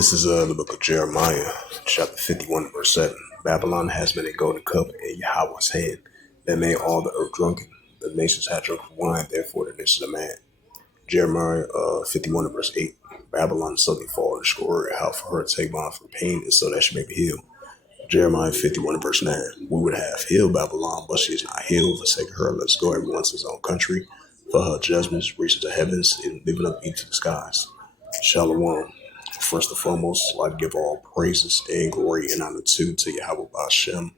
This is the book of Jeremiah, chapter 51, verse 7. Babylon has been a golden cup in Yahweh's hand that made all the earth drunken. The nations had drunk wine, therefore the nations are mad. Jeremiah 51, verse 8. Babylon suddenly fall and destroy how for her to take bond for pain and so that she may be healed. Jeremiah 51, verse 9. We would have healed Babylon, but she is not healed. Forsake her, let's go everyone to his own country. For her judgments reach the heavens and lift up into the skies. Shalom. First and foremost, I'd like to give all praises and glory and honor to Yahweh Ba'ashem,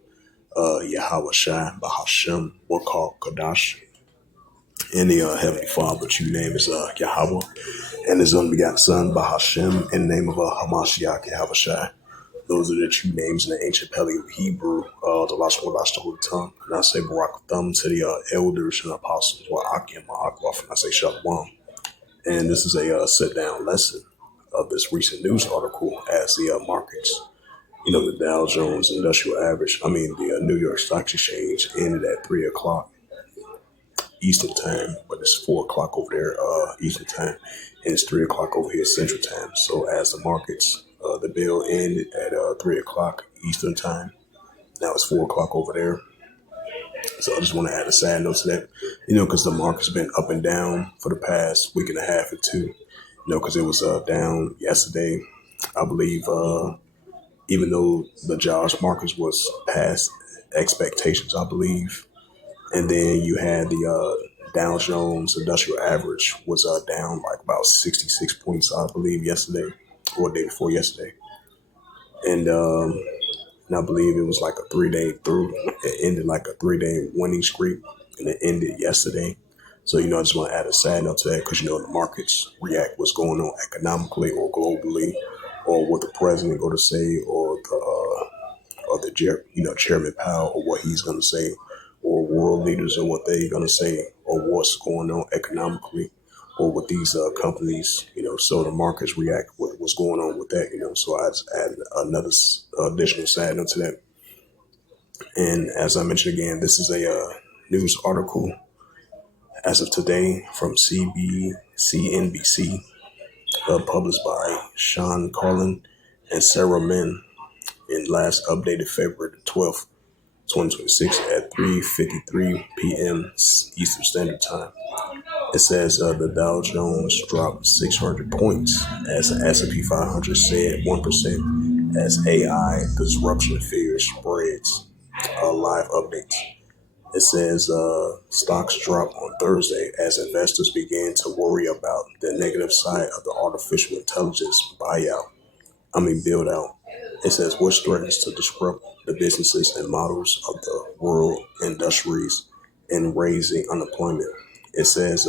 Yahweh Shai, Bahashem, Wakal Kadash, and the Heavenly Father, which you name is Yahweh, and his unbegotten Son, Bahashem, in the name of Hamashiach, Yahweh Shai. Those are the true names in the ancient Paleo Hebrew, the Lashon Kodash, the Holy Tongue. And I say Barak Thumb to the elders and apostles, Wa'aki and Ma'akwaf, and I say Shalom. And this is a sit-down lesson of this recent news article as the markets, the Dow Jones Industrial Average, the New York Stock Exchange ended at 3 o'clock Eastern Time, but it's 4 o'clock over there Eastern Time, and it's 3 o'clock over here Central Time. So as the markets, the bill ended at 3 o'clock Eastern Time. Now it's 4 o'clock over there. So I just want to add a side note to that, because the market's been up and down for the past week and a half or two. Because it was down yesterday, I believe, even though the jobs markets was past expectations, I believe. And then you had the Dow Jones Industrial Average was down like about 66 points, I believe, yesterday or the day before yesterday. And I believe it was like a 3-day through. It ended like a 3-day winning streak, and it ended yesterday. So, I just want to add a side note to that because, the markets react what's going on economically or globally, or what the president going to say, or the Chairman Powell, or what he's going to say, or world leaders or what they're going to say, or what's going on economically, or with these companies, so the markets react with what's going on with that, So I just add another additional side note to that. And as I mentioned again, this is a news article as of today from CNBC, published by Sean Carlin and Sarah Min, and last updated February 12th, 2026 at 3:53 p.m. Eastern Standard Time. It says the Dow Jones dropped 600 points as the S&P 500 said 1% as AI disruption fears spreads. Live updates. It says stocks dropped on Thursday as investors began to worry about the negative side of the artificial intelligence build out. It says which threatens to disrupt the businesses and models of the world industries and raising unemployment. It says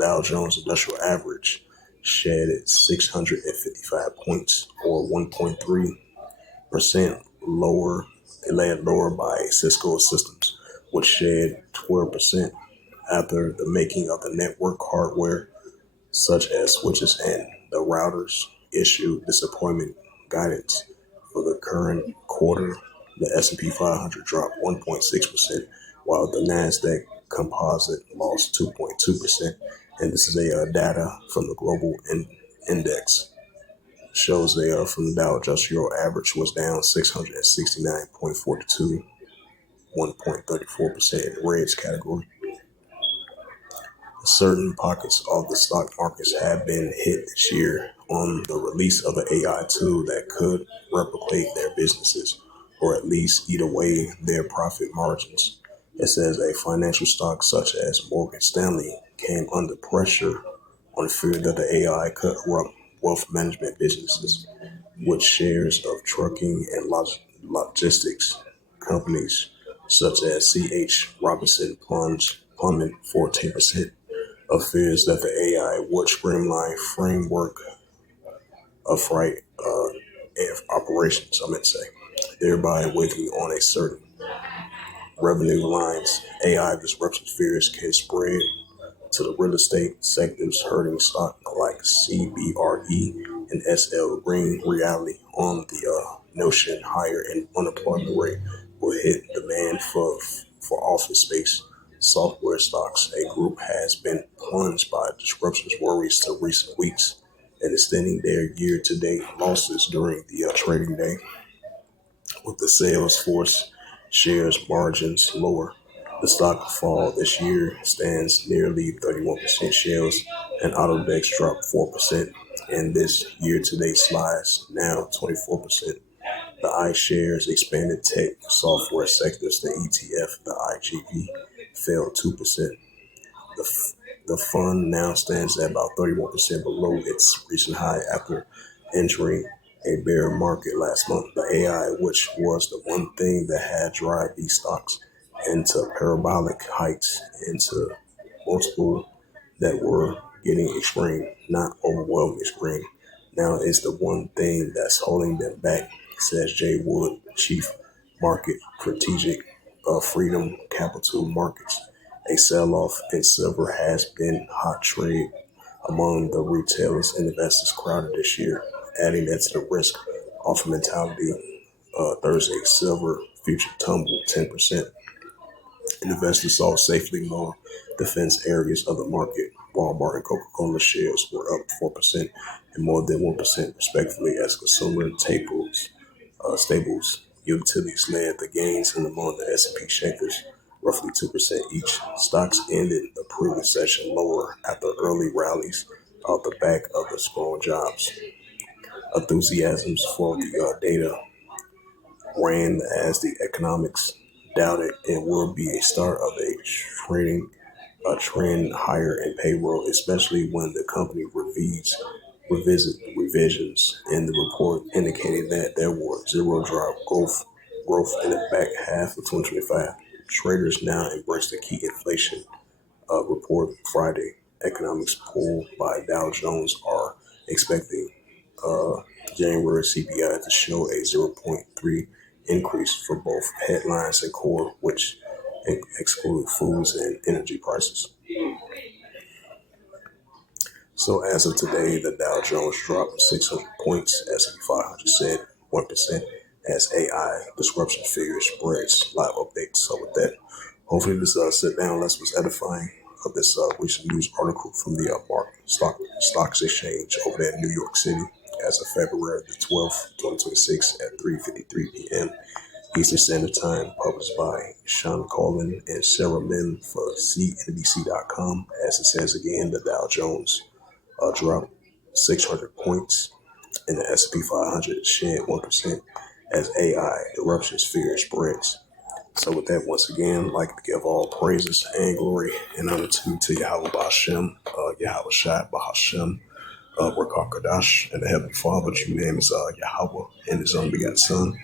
Dow Jones Industrial Average shedded 655 points or 1.3% lower. It led lower by Cisco Systems, which shed 12% after the making of the network hardware, such as switches and the routers, issued disappointment guidance for the current quarter. The S&P 500 dropped 1.6%, while the Nasdaq Composite lost 2.2%. And this is a data from the global index. Shows from the Dow Industrial Average was down 669.42, 1.34% in the reds category. Certain pockets of the stock markets have been hit this year on the release of an AI tool that could replicate their businesses, or at least eat away their profit margins. It says a financial stock such as Morgan Stanley came under pressure on fear that the AI could corrupt wealth management businesses, with shares of trucking and logistics companies such as C.H. Robinson plummeted 14%, of fears that the AI would streamline framework of freight operations, thereby waving on a certain revenue lines. AI disruption fears can spread to the real estate sectors, hurting stock like CBRE and SL Green Reality on the notion higher unemployment rate will hit demand for office space. Software stocks, a group has been plunged by disruptions worries to recent weeks and extending their year-to-date losses during the trading day, with the Salesforce shares margins lower. The stock fall this year stands nearly 31% shares, and Autodex dropped 4%, and this year-to-date slides now 24%. The iShares expanded tech software sectors, the ETF, the IGP, fell 2%. The fund now stands at about 31% below its recent high after entering a bear market last month. The AI, which was the one thing that had driven these stocks into parabolic heights, into multiple that were getting extreme, not overwhelming extreme. Now it's the one thing that's holding them back, says Jay Wood, chief market strategic of Freedom Capital Markets. A sell-off in silver has been hot trade among the retailers and investors crowded this year, adding that to the risk off mentality. Thursday, silver future tumbled 10%. Investors saw safely more defense areas of the market. Walmart and Coca-Cola shares were up 4% and more than 1% respectively as consumer staples utilities led the gains and among the S&P shakers, roughly 2% each. Stocks ended the previous session lower after early rallies off the back of the strong jobs. Enthusiasms for the data ran as the economics doubted it will be a start of a trend higher in payroll, especially when the company revisions in the report indicated that there was zero job growth in the back half of 2025. Traders now embrace the key inflation report Friday. Economics polled by Dow Jones are expecting uh, January CPI to show a zero point 0.3 increase for both headlines and core, which exclude foods and energy prices. So as of today, the Dow Jones dropped 600 points, S&P 500 said 1% as AI disruption figures spreads live updates. So with that, hopefully this sit down lesson was edifying of this recent news article from the Stocks Exchange over there in New York City as of February the 12th, 2026 at 3:53 p.m. Eastern Standard Time, published by Sean Collin and Sarah Min for CNBC.com. As it says again, the Dow Jones dropped 600 points, and the S&P 500 shed 1% as AI eruptions fear spreads. So with that, once again, I'd like to give all praises and glory and honor to Yahweh Ba'Shem, Yahweh Shai Ba'Hashem, Rakakadash, and the Heavenly Father, whose name is Yahweh, and His unbegotten Son,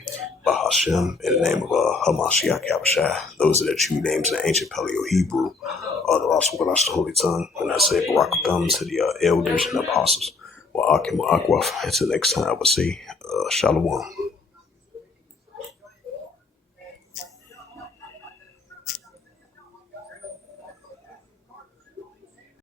Bahashem, in the name of Hamashiach Yahushai. Those are the true names in ancient Paleo Hebrew, the Lost Wadash, the Holy Tongue. And I say Barakatham to the elders and apostles. Well, Akim Akwaf. Until next time, I will say Shalom.